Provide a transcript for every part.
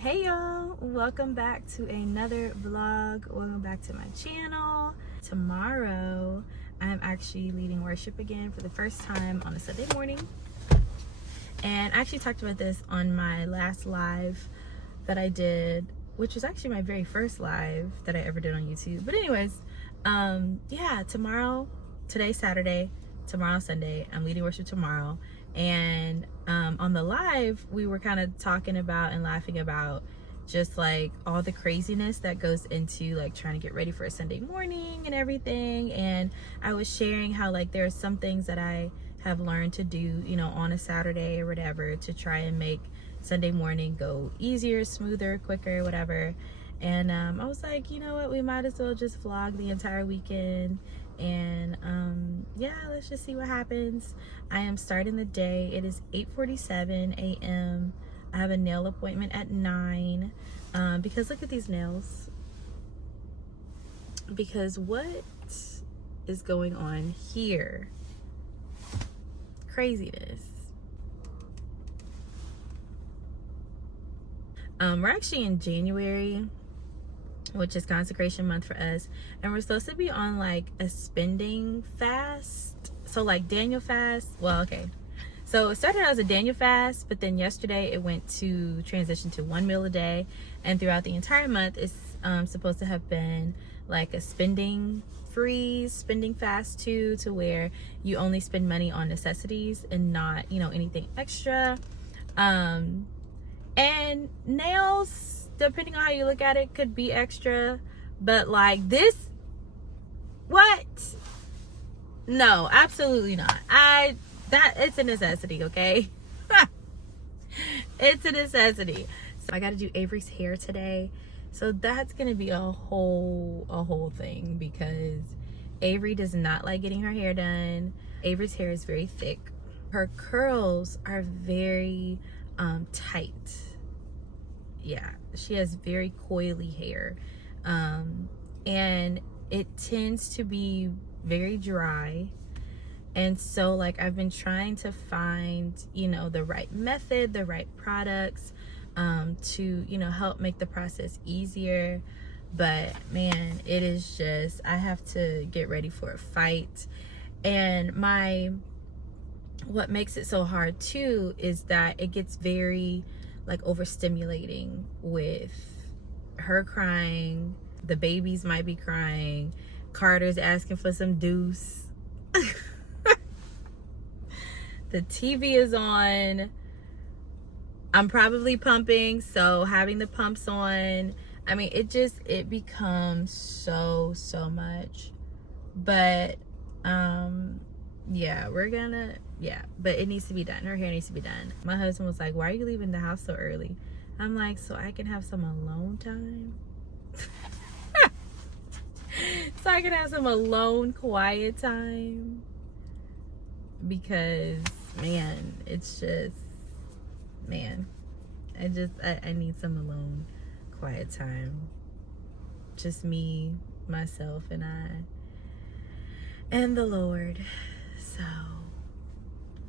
Hey y'all, welcome back to another vlog. Welcome back to my channel. Tomorrow I'm actually leading worship again for the first time on a Sunday morning, and I actually talked about this on my last live that I did, which was actually my very first live that I ever did on YouTube. But anyways, yeah, today's Saturday, tomorrow's Sunday. I'm leading worship tomorrow, and on the live we were kind of talking about and laughing about just like all the craziness that goes into like trying to get ready for a Sunday morning and everything. And I was sharing how like there are some things that I have learned to do, you know, on a Saturday or whatever, to try and make Sunday morning go easier, smoother, quicker, whatever. And I was like, you know what, we might as well just vlog the entire weekend. And yeah, let's just see what happens. I am starting the day. It is 8:47 a.m. I have a nail appointment at 9 because look at these nails. Because what is going on here? Craziness. We're actually in January, which is consecration month for us, and we're supposed to be on like a spending fast. So like Daniel fast. Well, okay, so it started out as a Daniel fast, but then yesterday it went to transition to 1 meal a day, and throughout the entire month it's supposed to have been like a spending fast too, to where you only spend money on necessities and not, you know, anything extra. And nails, depending on how you look at it, could be extra, but like this, what? No, absolutely not. It's a necessity, okay? It's a necessity. So I got to do Avery's hair today, so that's gonna be a whole thing, because Avery does not like getting her hair done. Avery's hair is very thick. Her curls are very tight. Yeah, she has very coily hair, and it tends to be very dry. And so like I've been trying to find, you know, the right method, the right products to, you know, help make the process easier. But man, it is just, I have to get ready for a fight. And what makes it so hard too is that it gets very like overstimulating with her crying. The babies might be crying. Carter's asking for some deuce. The TV is on. I'm probably pumping, so having the pumps on, I mean, it becomes so much. But yeah, but it needs to be done. Her hair needs to be done. My husband was like, why are you leaving the house so early? I'm like, so I can have some alone time. So I can have some alone, quiet time. Because man, it's just, man, I need some alone, quiet time. Just me, myself, and I, and the Lord. So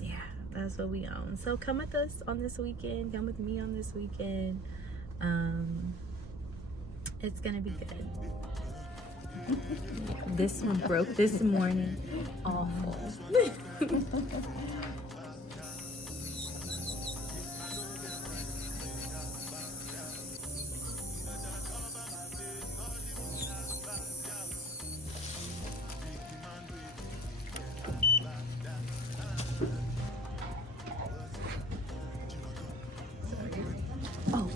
yeah, that's what we own. So come with us on this weekend. Come with me on this weekend. It's gonna be good. This one broke this morning. Awful. Oh.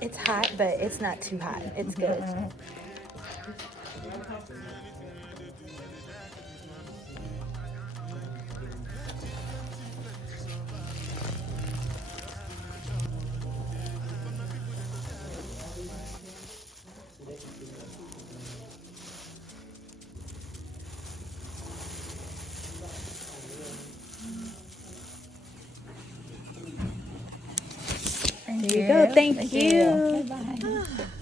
It's hot, but it's not too hot. It's good. There you go. Thank you. Bye-bye.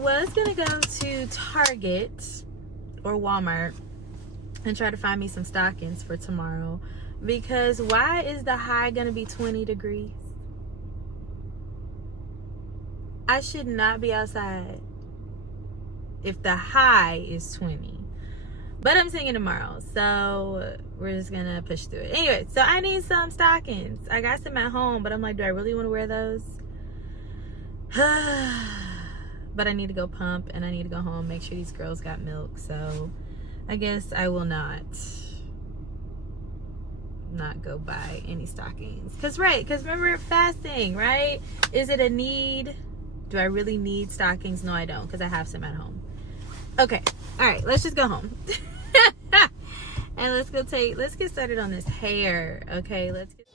was gonna go to Target or Walmart and try to find me some stockings for tomorrow, because why is the high gonna be 20 degrees? I should not be outside if the high is 20. But I'm singing tomorrow, so we're just gonna push through it. Anyway, so I need some stockings. I got some at home, but I'm like, do I really want to wear those? But I need to go pump, and I need to go home, make sure these girls got milk. So I guess I will not go buy any stockings. Cause remember, fasting, right? Is it a need? Do I really need stockings? No, I don't, because I have some at home. Okay, all right, let's just go home. And let's get started on this hair. Okay, let's get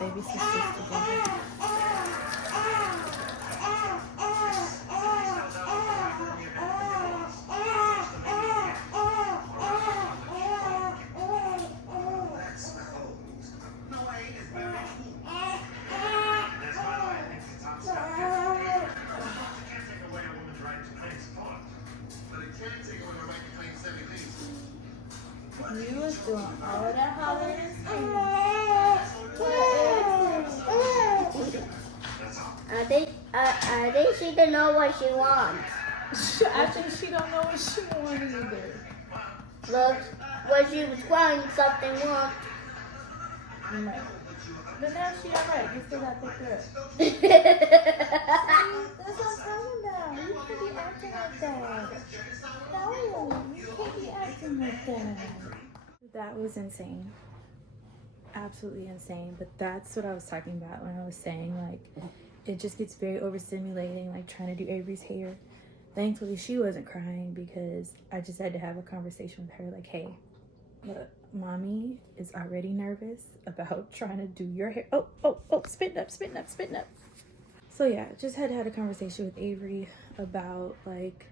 baby sisters together. You was doing all that hollering. I think she don't know what she wants. I think she don't know what she wanted either. Look, when she was crying, something wrong. Right. But now she alright. You still got to pick her up. That's what I'm talking about. You can't be acting like that. No, you can't be acting like that. That was insane. Absolutely insane. But that's what I was talking about when I was saying, like, it just gets very overstimulating, like trying to do Avery's hair. Thankfully, she wasn't crying, because I just had to have a conversation with her, like, hey, look, mommy is already nervous about trying to do your hair. Oh, spitting up. So yeah, just had to have a conversation with Avery about, like,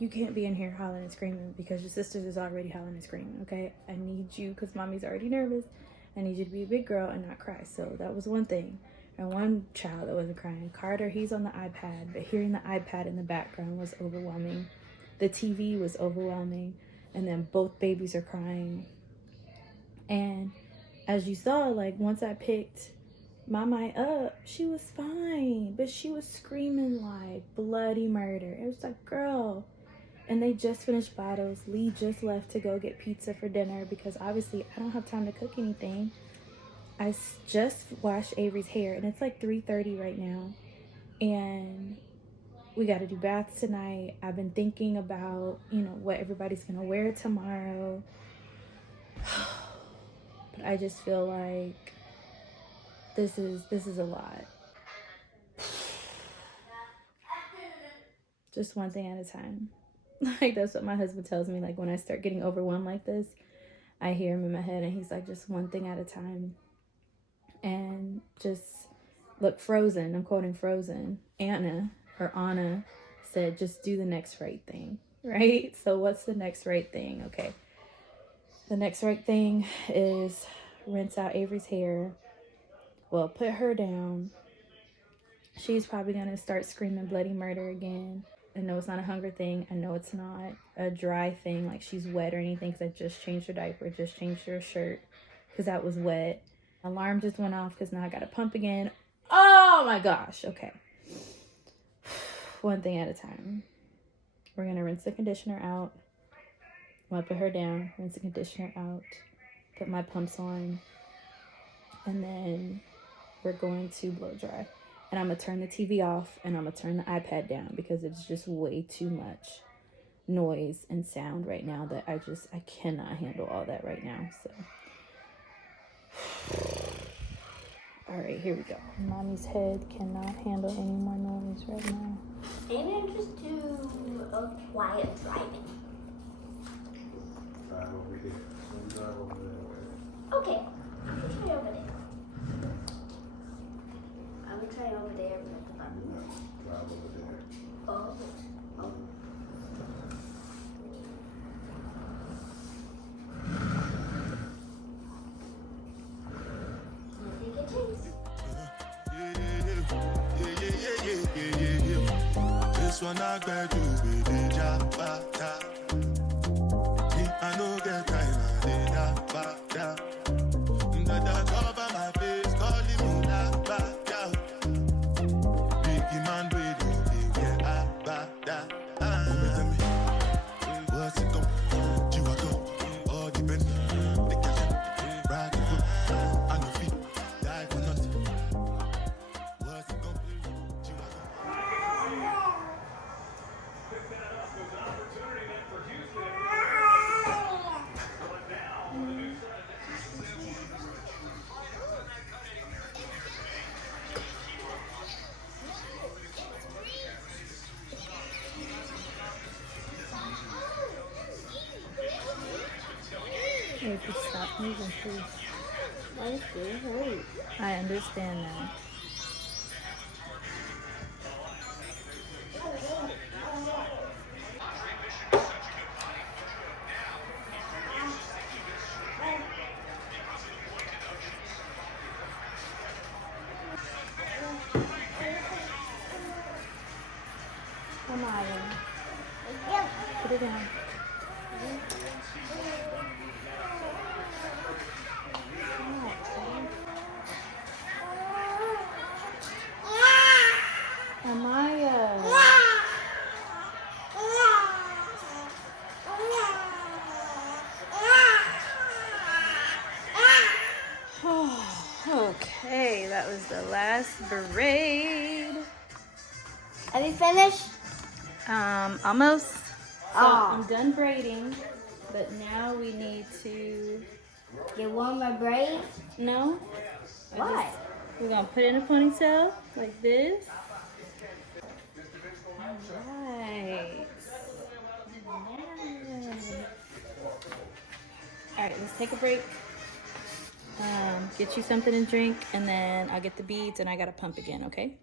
you can't be in here hollering and screaming because your sisters is already hollering and screaming, okay? I need you, because mommy's already nervous. I need you to be a big girl and not cry. So that was one thing. And one child that wasn't crying, Carter, he's on the iPad, but hearing the iPad in the background was overwhelming. The TV was overwhelming. And then both babies are crying. And as you saw, like, once I picked Mama up, she was fine, but she was screaming like bloody murder. It was like, girl. And they just finished bottles. Lee just left to go get pizza for dinner, because obviously I don't have time to cook anything. I just washed Avery's hair, and it's like 3:30 right now, and we got to do baths tonight. I've been thinking about, what everybody's gonna wear tomorrow. But I just feel like this is a lot. Just one thing at a time. Like, that's what my husband tells me. Like, when I start getting overwhelmed like this, I hear him in my head, and he's like, just one thing at a time. And just look, Frozen, I'm quoting Frozen, Anna said, just do the next right thing, right? So what's the next right thing? Okay, the next right thing is rinse out Avery's hair. Well, put her down. She's probably gonna start screaming bloody murder again. I know it's not a hunger thing. I know it's not a dry thing, like she's wet or anything, because I just changed her diaper, just changed her shirt because that was wet. Alarm just went off because now I got to pump again. Oh my gosh. Okay. One thing at a time. We're going to rinse the conditioner out. I'm going to put her down, rinse the conditioner out, put my pumps on, and then we're going to blow dry. And I'm going to turn the TV off, and I'm going to turn the iPad down, because it's just way too much noise and sound right now that I cannot handle all that right now. So All right, here we go. Mommy's head cannot handle any more noise right now. Maybe I'll just do a quiet driving. Drive over here. Don't drive over there. Okay, we'll try over there. I will try over there with the button. Drive over there. Oh. Take a chance. This one I got you with the jabata. I know get time, I did that. That cover my face, calling me that bata. Biggie man, we don't get bata. What's it going? You are go. All the best. The cash, ride the foot. On your feet, die for nothing. What's it going? You are go. If you stop moving, please. Why is it hurt? I understand now. Amaya, put it down. Amaya. Okay, that was the last braid. Have you finished? Almost. So Ah. I'm done braiding, but now we need to. Get one more braid? No. Why? We're gonna put it in a ponytail like this. Alright. Alright, let's take a break. Get you something to drink, and then I'll get the beads and I gotta pump again, okay?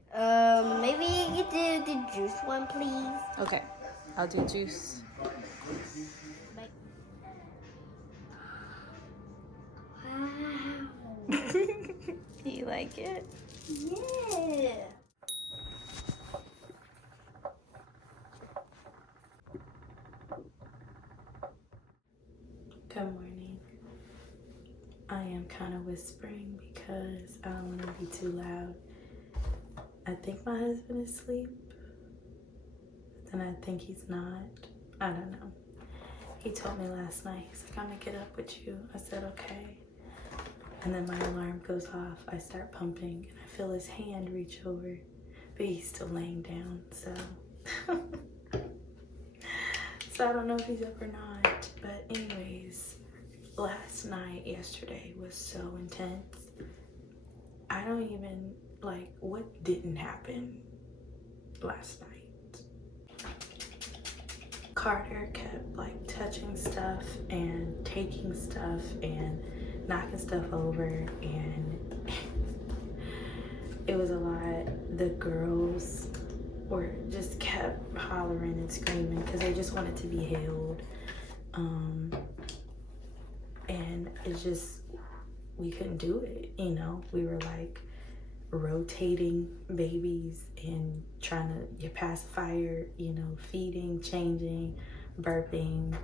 Maybe you could do the juice one, please. Okay. I'll do juice. Wow. You like it? Yeah. Good morning. I am kind of whispering because I don't want to be too loud. I think my husband is asleep, but then I think he's not. I don't know. He told me last night, he's like, I'm gonna get up with you. I said, okay. And then my alarm goes off. I start pumping and I feel his hand reach over, but he's still laying down, so. So I don't know if he's up or not, but anyways, last night, yesterday was so intense. I don't even, like, what didn't happen last night? Carter kept, like, touching stuff and taking stuff and knocking stuff over, and it was a lot. The girls were just kept hollering and screaming because they just wanted to be held. And it's just, we couldn't do it, you know? We were like rotating babies and trying to get pacifier, you know, feeding, changing, burping,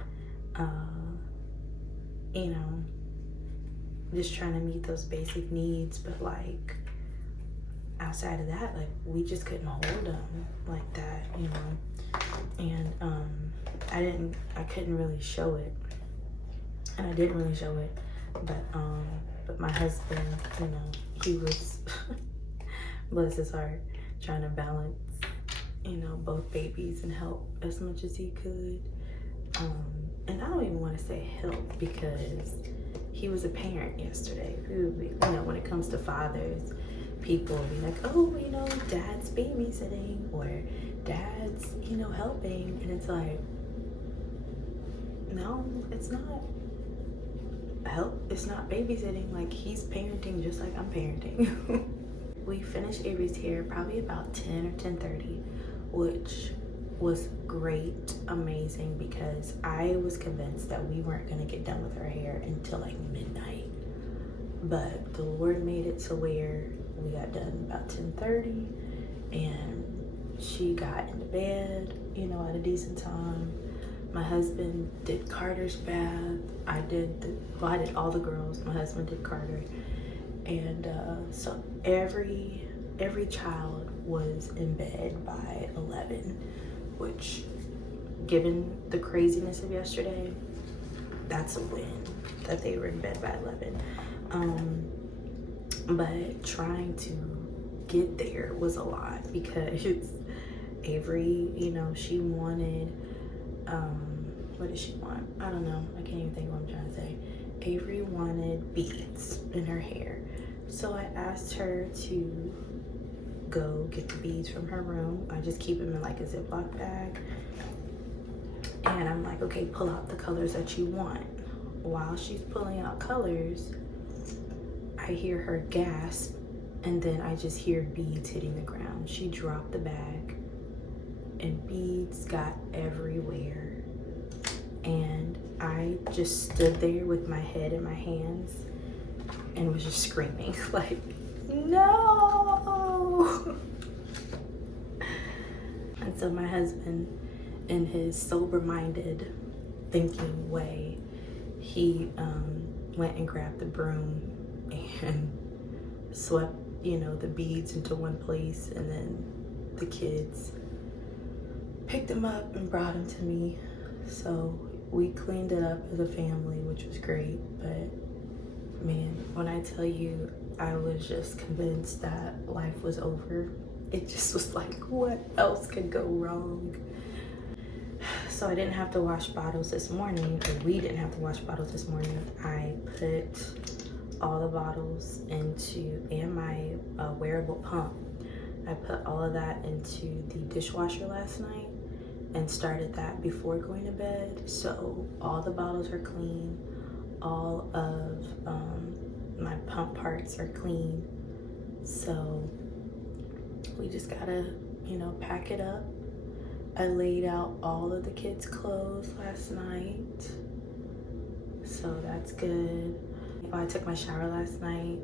you know, just trying to meet those basic needs. But like outside of that, like we just couldn't hold them like that, you know? And I couldn't really show it. And I didn't really show it, but my husband, you know, he was, bless his heart, trying to balance, you know, both babies and help as much as he could. And I don't even want to say help because he was a parent yesterday. You know, when it comes to fathers, people will be like, oh, you know, dad's babysitting or dad's, you know, helping. And it's like, no, it's not help. It's not babysitting. Like, he's parenting just like I'm parenting. We finished Avery's hair probably about 10 or 10:30, which was great, amazing, because I was convinced that we weren't gonna get done with her hair until like midnight. But the Lord made it to where we got done about 10:30, and she got into bed, you know, at a decent time. My husband did Carter's bath. I did all the girls. My husband did Carter, and so every child was in bed by 11, which, given the craziness of yesterday, that's a win that they were in bed by 11. But trying to get there was a lot because Avery, you know, she wanted, what did she want? I don't know. I can't even think of what I'm trying to say. Avery wanted beads in her hair. So I asked her to go get the beads from her room. I just keep them in like a Ziploc bag. And I'm like, okay, pull out the colors that you want. While she's pulling out colors, I hear her gasp, and then I just hear beads hitting the ground. She dropped the bag, and beads got everywhere. And I just stood there with my head in my hands and was just screaming, like, no! And so my husband, in his sober-minded thinking way, he went and grabbed the broom and swept, you know, the beads into one place, and then the kids picked them up and brought them to me. So we cleaned it up as a family, which was great. But man, when I tell you, I was just convinced that life was over. It just was like, what else could go wrong? So I didn't have to wash bottles this morning, or we didn't have to wash bottles this morning. I put all the bottles into, and my wearable pump, I put all of that into the dishwasher last night and started that before going to bed. So all the bottles are clean, all of my pump parts are clean. So we just gotta, you know, pack it up. I laid out all of the kids' clothes last night, so that's good. I took my shower last night.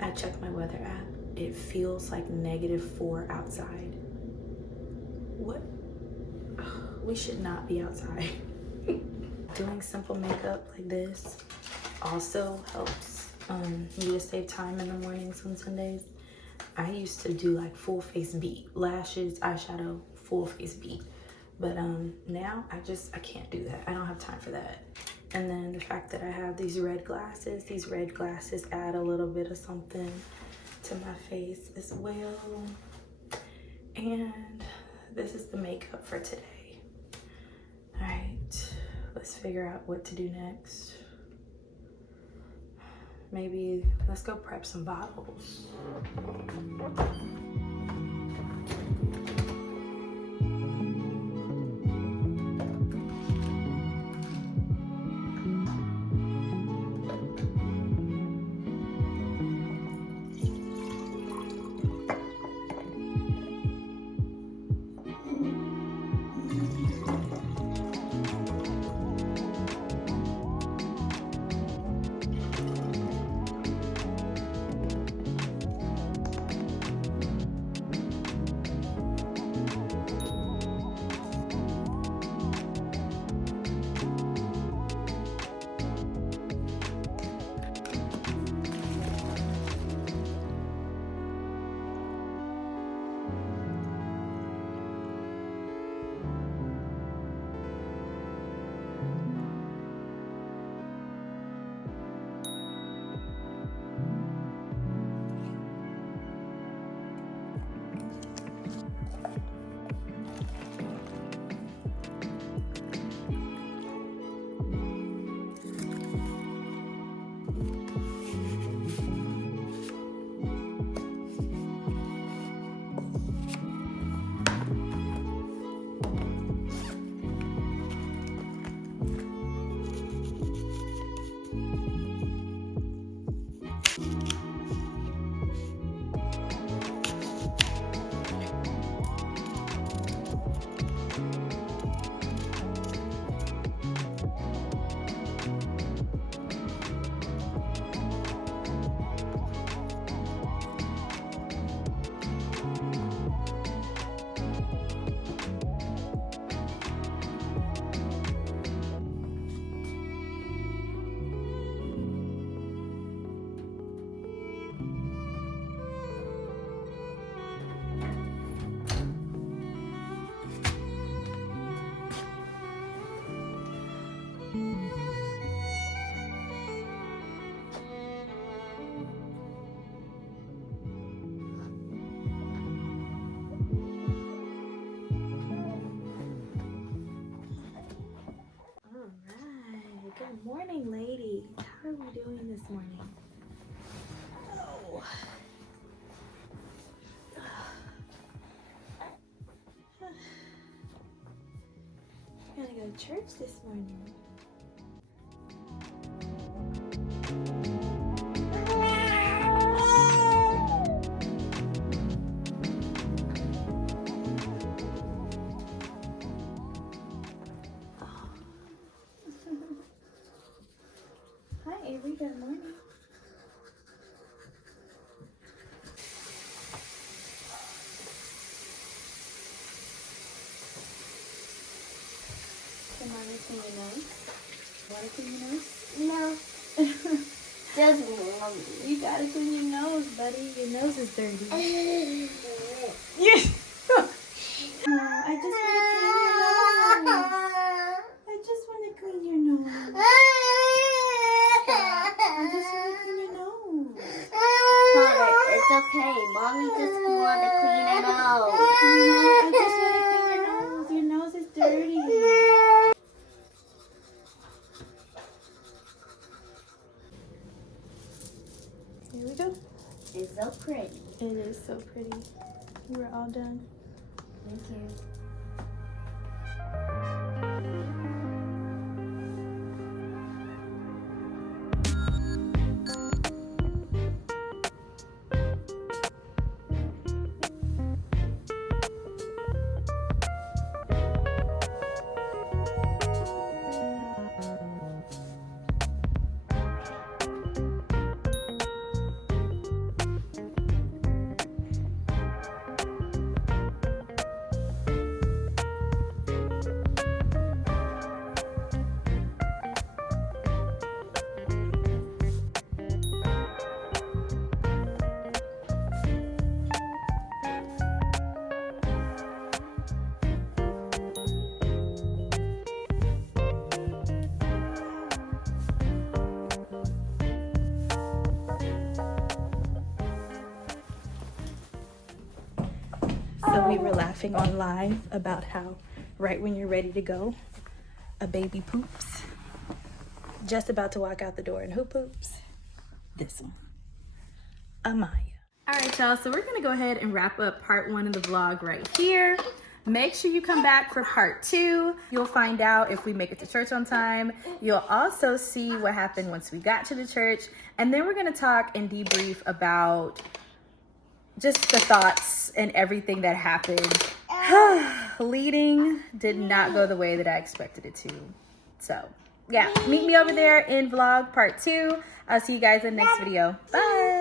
I checked my weather app. It feels like -4 outside. What? We should not be outside. Doing simple makeup like this also helps me to save time in the mornings on Sundays. I used to do like full face beat, lashes, eyeshadow, full face beat. But now I can't do that. I don't have time for that. And then the fact that I have these red glasses add a little bit of something to my face as well. And this is the makeup for today. All right, let's figure out what to do next. Maybe let's go prep some bottles. morning. Oh. Gotta go to church this morning. Hi, Avery. Good morning. Can Mommy clean your nose? Want to clean your nose? No. Just mommy. You gotta clean your nose, buddy. Your nose is dirty. I just want to clean your nose. I just want to clean your nose. Connor, it's okay. Mommy just want to clean it out. I just want to clean your nose. Your nose is dirty. Here we go. It's so pretty. It is so pretty. We're all done. Thank you. So we were laughing on live about how right when you're ready to go, a baby poops. Just about to walk out the door, and who poops? This one, Amaya. All right, y'all, so we're gonna go ahead and wrap up part 1 of the vlog right here. Make sure you come back for part 2. You'll find out if we make it to church on time. You'll also see what happened once we got to the church. And then we're gonna talk and debrief about just the thoughts and everything that happened. Leading did not go the way that I expected it to. So yeah, meet me over there in vlog part 2. I'll see you guys in the next video. Bye.